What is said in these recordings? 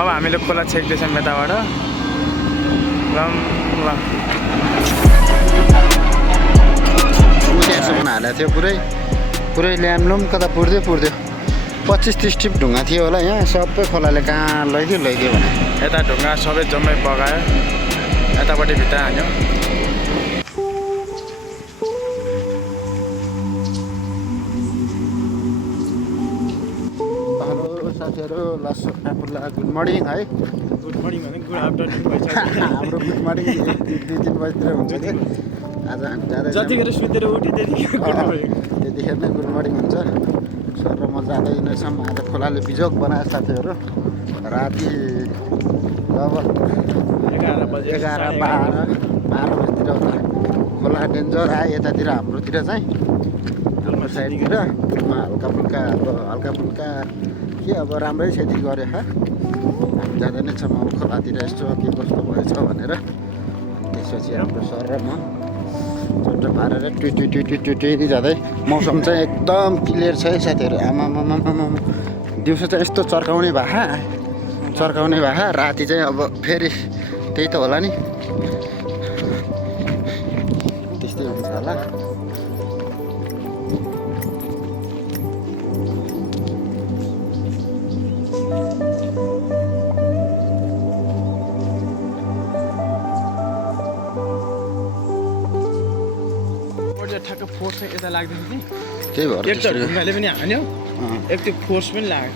अब हामीले खोला छेक्दैछौँ यताबाट त्यहाँसम्म हालेको थियो पुरै ल्याम्लुम कता पुर्दै 25-30 टिप ढुङ्गा थियो होला यहाँ सबै खोलाले कहाँ लैदियो भने यता ढुङ्गा सबै जम्मै बगायो यतापट्टि भित्र हान्यो साथीहरू लासो आफूलाई गुड मर्निङ है गुड मर्निङ भने गुड आफ्टरनुन भइसक्यो हाम्रो गुड मर्निङ 2-3 बजीतिर हुन्छ कि आज हामी जाँदै जतिखेर सुतेर उठ्यो त्यतिखेर नै गुड मर्निङ हुन्छ सर र म जाँदै नैछौँ आज खोलाले बिजोग बनायो साथीहरू राति लगभग 11-12 बजीतिर खोला डेन्जर आयो यतातिर हाम्रोतिर चाहिँ हाम्रो साइडतिर हल्का फुल्का के अब राम्रै क्षति गऱ्यो हामी जाँदै नै छौँ अब खोलातिर यस्तो के कस्तो भएछ भनेर त्यसपछि हाम्रो सर र म चट्ट पारेर ट्विटी जाँदै मौसम चाहिँ एकदम क्लियर छ है साथीहरू आमा दिउँसो चाहिँ यस्तो चर्काउने भए राति चाहिँ अब फेरि त्यही त होला नि त्यस्तै हुन्छ होला ठ्याक्क फोर्स चाहिँ यता लाग्दैन कि त्यही भएर एक त ढुङ्गाले पनि हान्यो एक त्यो फोर्स पनि लाग्यो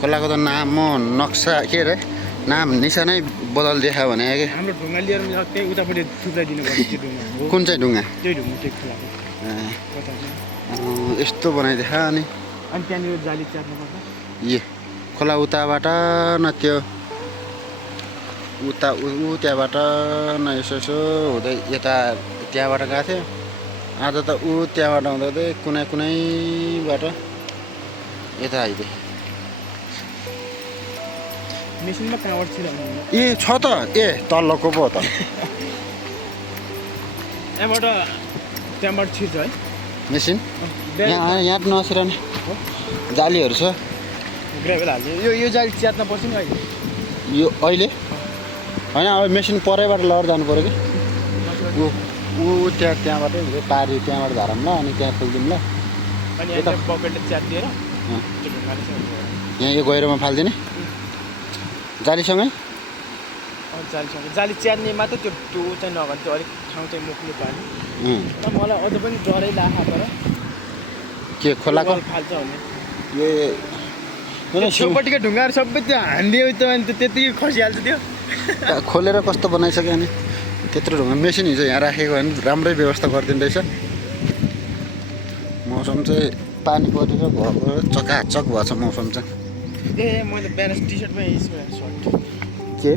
खोलाको त नाम नक्सा के अरे नाम निशानै बदल देखायो भने हाम्रो ढुङ्गा लिएर त्यही उतापट्टि थुप्राइदिनु पर्यो त्यो ढुङ्गा कुन चाहिँ ढुङ्गा त्यही ढुङ्गा त्यही खोलाको यस्तो बनाइदेखा अनि त्यहाँनिर जाली च्यार्नु पर्छ खोला उताबाट न त्यो त्यहाँबाट न यसो हुँदै यता त्यहाँबाट गएको थियो आज त त्यहाँबाट हुँदै कुनैबाट यता आइदिए मेसिनमा कहाँबाट छिराउनु छ त तल्लोको पो त त्यहाँबाट छिर्छ है मेसिन यहाँ नछिराउने जालीहरू छ ग्रेभल हाल्यो यो जाली च्यात्न पर्छ नि अहिले यो अहिले होइन अब मेसिन परैबाट लगेर जानु पऱ्यो कि त्यहाँबाट पारी त्यहाँबाट झरौँ ल अनि त्यहाँ खोलिदिउँ ल यहाँ यो गहिरोमा फालिदिने जालीसँगै जाली च्यार्ने मात्र त्यो चाहिँ नभने त्यो अलिक ठाउँ चाहिँ मुखले पार्ने मलाई अझ पनि डरै लाग्छ तर के खोलाको फाल्छ भने छेउपट्टिको ढुङ्गाहरू सबै त्यो हानिदियो त अनि त्यतिकै खसिहाल्छ त्यो खोलेर कस्तो बनाइसक्यो अनि त्यत्रो ढुङ्गा मेसिन हिजो यहाँ राखेको भने राम्रै व्यवस्था गरिदिँदो रहेछ मौसम चाहिँ पानी परेर भएको चकाचक भएको छ मौसम चाहिँ मैले बिहान टी सर्टमै सर्ट के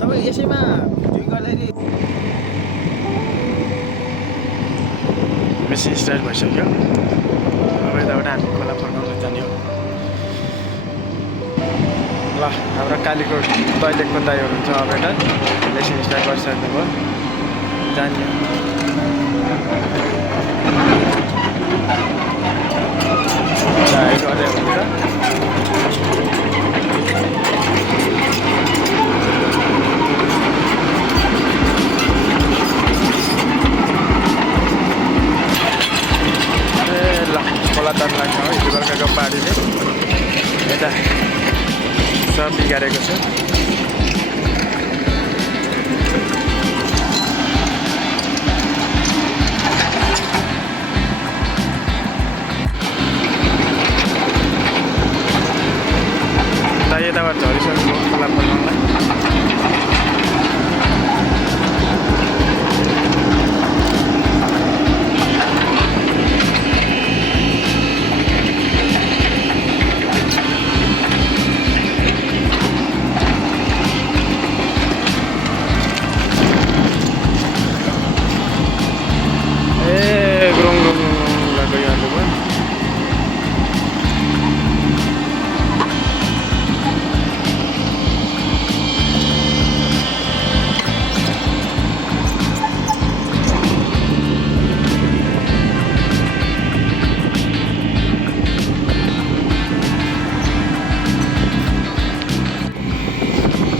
तपाईँ यसैमा भिडियो गर्दाखेरि मेसिन स्टार्ट भइसक्यो अब यताबाट हामी खोला फर्काउन जाने हो ल हाम्रो कालीकोट दैलेखको दाइ हुनुहुन्छ अब यता मेसिन स्टार्ट गरिसक्नु भयो जाने गरे हुन्छ खोला तार लाग्छ हो हिजो बेलुकाको पानीले यता सब बिगारेको छ यताबाट झरिसक्नु खोला फर्काउनलाई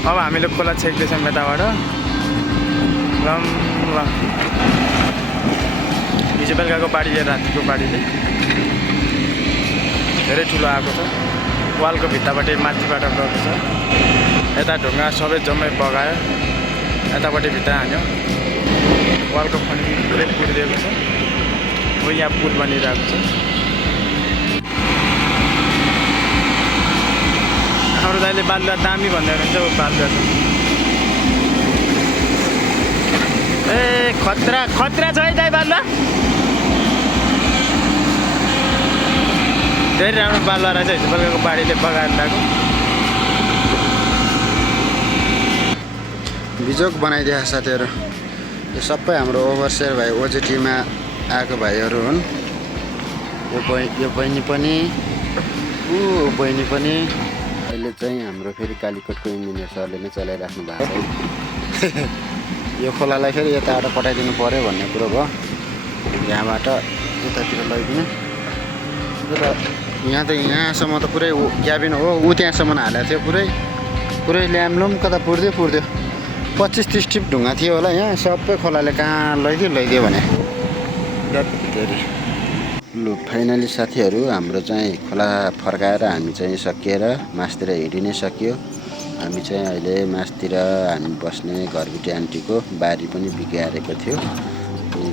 अब हामीले खोला छेक्दैछौँ यताबाट ल हिजो बेलुकाको बाढीले रातिको बाढीले धेरै ठुलो आएको छ वालको भित्तापट्टि माथिबाट गएको छ यता ढुङ्गा सबै जम्मै बगायो यतापट्टि भित्र हान्यो वालको फन्डी पुरै पुरिदिएको छ हो यहाँ पुल बनिरहेको छ हाम्रो दाइले बालुवा दामी भन्दै हुनुहुन्छ बालुवा छ ए खतरा खतरा छ है दाइ बालुवा धेरै राम्रो बालुवा रहेछ हिजो बेलुकाको बाढीले बगाएर ल्याएको बिजोक बनाइदिएको साथीहरू यो सबै हाम्रो ओभरसेयर भाइ ओजेटीमा आएको भाइहरू हुन् यो बहिनी पनि बहिनी पनि अहिले चाहिँ हाम्रो फेरि कालीकोटको इन्जिनियर सरले नै चलाइराख्नु भएको छ यो खोलालाई फेरि यताबाट पठाइदिनु पऱ्यो भन्ने कुरो भयो यहाँबाट यतातिर लैदिने यहाँ त यहाँसम्म त पुरै क्याबिन हो ऊ त्यहाँसम्म हालेको थियो पुरै ल्याम्लुम कता पुर्दियो 25-30 टिप ढुङ्गा थियो होला यहाँ सबै खोलाले कहाँ लैदियो भने लु फाइनली साथीहरू हाम्रो चाहिँ खोला फर्काएर हामी चाहिँ सकिएर मासतिर हिँडि नै सक्यो हामी चाहिँ अहिले मासतिर हामी बस्ने घरबुटी आन्टीको बारी पनि बिगारेको थियो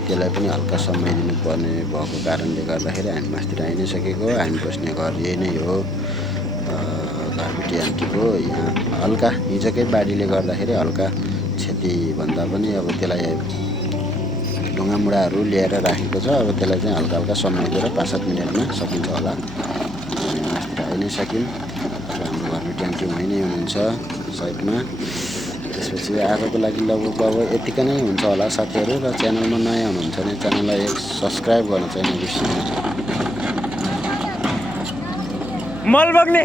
त्यसलाई पनि हल्का समय दिनुपर्ने भएको कारणले गर्दाखेरि हामी मासतिर आइ नै सकेको हामी बस्ने घर यही नै हो घरबुटी आन्टीको यहाँ हल्का हिजोकै बाढीले गर्दाखेरि हल्का क्षति भन्दा पनि अब त्यसलाई ढुङ्गा मुढाहरू ल्याएर राखेको छ अब त्यसलाई चाहिँ हल्का हल्का समय दिएर 5-7 मिनटमा सकिन्छ होला हामी मासतिर आइ नै सक्यौँ हाम्रो घरबुटी आन्टी वहीँ नै हुनुहुन्छ साइडमा त्यसपछि आजको लागि लगभग यतिकै नै हुन्छ होला साथीहरू र च्यानलमा नयाँ हुनुहुन्छ भने च्यानललाई सब्सक्राइब गर्न चाहिँ नबिर्सिनु मल बग्ने